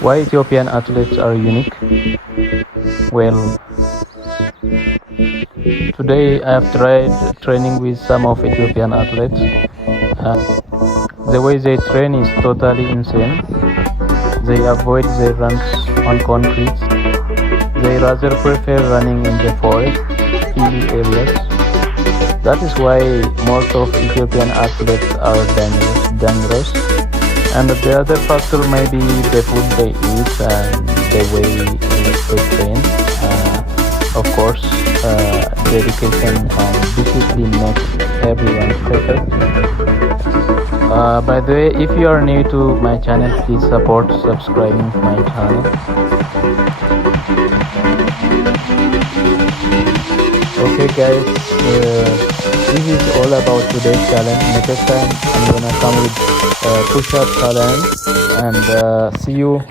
Why Ethiopian athletes are unique? Well, today I have tried training with some of Ethiopian athletes. Uh, the way they train is totally insane. They avoid their runs on concrete. They rather prefer running in the forest, hilly areas. That is why most of Ethiopian athletes are dangerous. And the other factor may be the food they eat and the way they train. Of course, dedication and discipline make everyone perfect. By the way, if you are new to my channel, please support subscribing my channel. Okay guys, this is all about today's challenge. Next time I'm gonna come with push-up challenge, and see you.